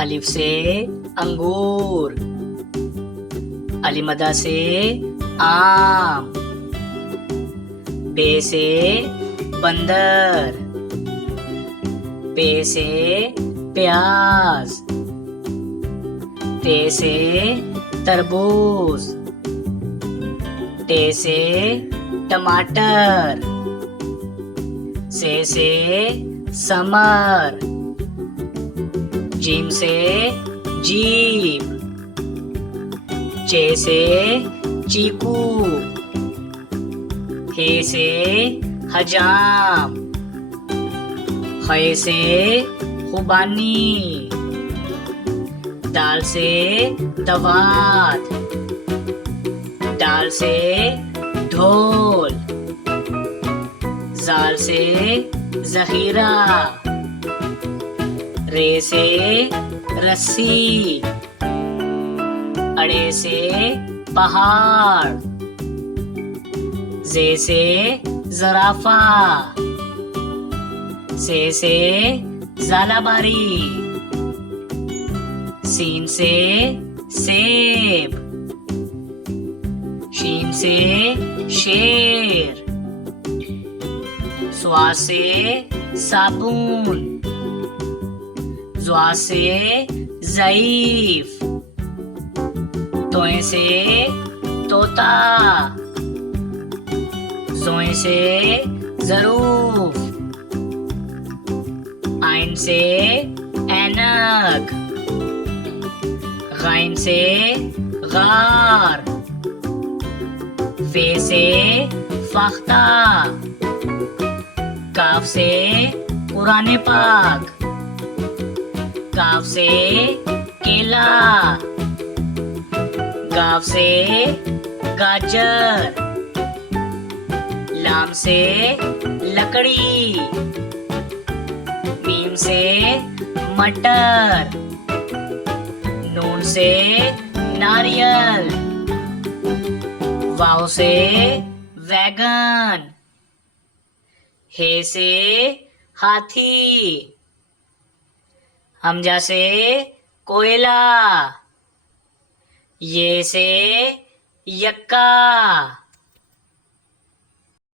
अलिफ से अंगूर, अलिमदा से आम, बे से बंदर, पे से प्याज, ते से तरबूज, टे से टमाटर, से समर, जीम से जीप, चे से चीकू, हे से हजाम, खे से खुबानी, दाल से दवात, दाल से ढोल, जाल से जहीरा, रे से रस्सी, अड़े से पहाड़, जे से जराफा, से जालाबारी, सीन से सेब, शीन से शेर, स्वा से साबुन, ज़्वा से ज़ईफ, तोए से तोता, ज़ोए से ज़रूफ, आइन से ऐनक, गाइन से गार, फे से फख्ता, काफ से कुरान पाक, काफ से केला, गाफ से गाजर, लाम से लकड़ी, मीम से मटर, नून से नारियल, वाव से वैगन, हे से हाथी, हमजा से कोयला, ये से यक्का।